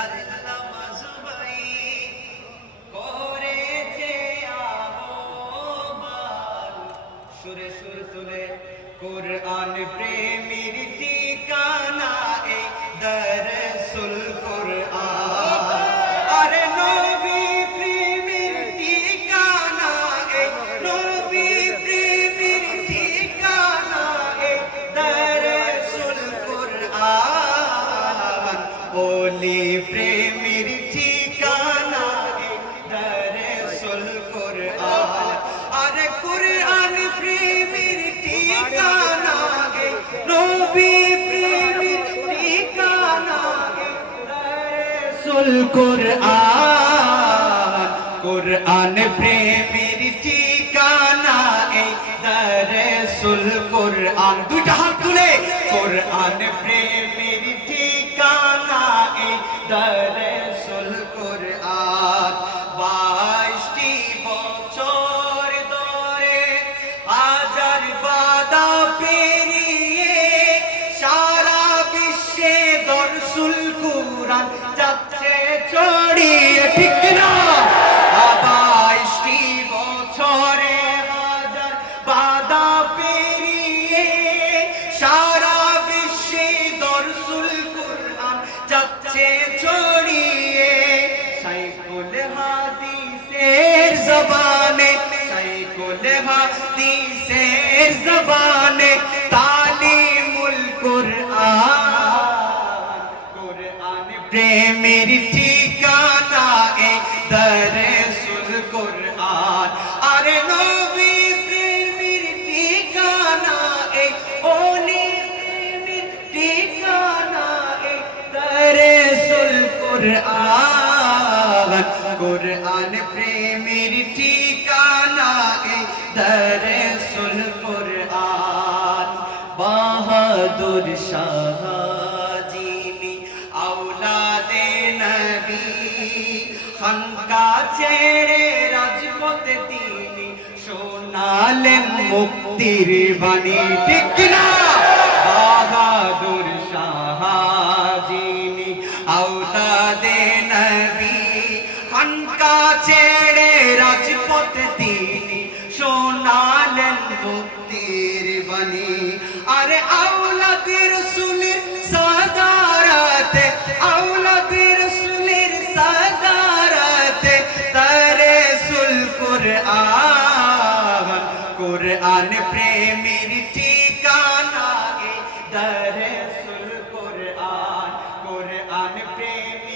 হাদিস দরসুল কোরআন। কোরআন প্রেমীর ঠিকানা এই দরসুল কোরআন। দুইটা হাত তুলে। কোরআন প্রেমীর ঠিকানা এই দরসুল কোরআন। বাইশটি বছর ধরে হাজার বাধা পেরিয়ে সারা বিশ্বে দরসুল কুরআন যাচ্ছে ছড়িয়ে ঠিক না। বাইশটি বছরে হাজার বাধা পেরিয়ে সারা প্রেমের ঠিকানা এই দরসুল কোরআন আরে নবী প্রেমের ঠিকানা এই ওলি প্রেমের ঠিকানা এই দরসুল কোরআন কোরআন খানকা ছেড়ে রাজপথ তিনি শোনালেন মুক্তির বাণী। ঠিক না বাহাদুর শাহ যিনি আওলাদে নবী খানকা ছেড়ে রাজপথ তিনি শোনালেন মুক্তির বাণী। আরে আওলাদের রসুলের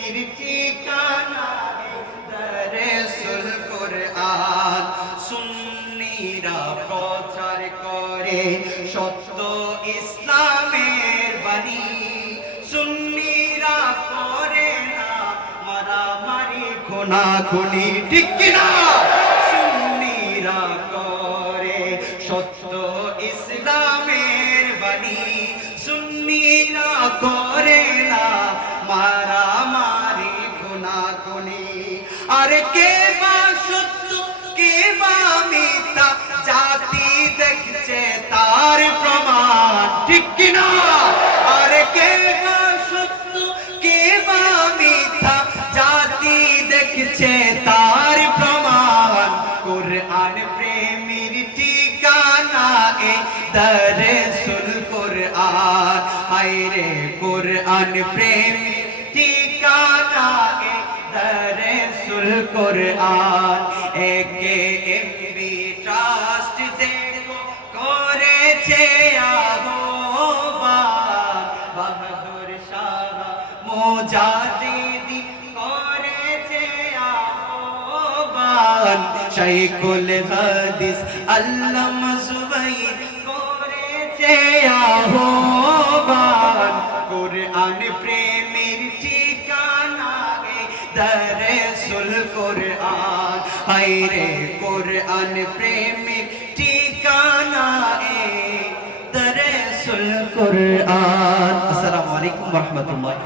প্রেমীর ঠিকানা এ কোরআন। সুন্নিরা প্রচার করে সত্য ইসলামের বাণী। সুন্নিরা করে না মারামারি খুনা খুনি ঠিক কিনা? আরে কে বা সত্য, কে বা মিথ্যা? জাতি দেখছে তার প্রমাণ। ঠিক কিনা? আরে কে বা সত্য, কে বা মিথ্যা? জাতি দেখছে তার প্রমাণ। কোরআন প্রেমীর ঠিকানা এ দরে সুল কোরআন। হায়রে কোরআন প্রেমীর ঠিকানা এ দরে সুল কোরআন একে এমবি ট্রাস্ট দেখো করেছে আহ্বান। বাহাদুর সারা মোজাদিদি করেছে আহ্বান। শাইখুল হাদিস আল্লামা দরসুল কোরআন প্রেমের ঠিকানা এ দরে সুল কুরআন। আসসালামু আলাইকুম ওয়া রাহমাতুল্লাহি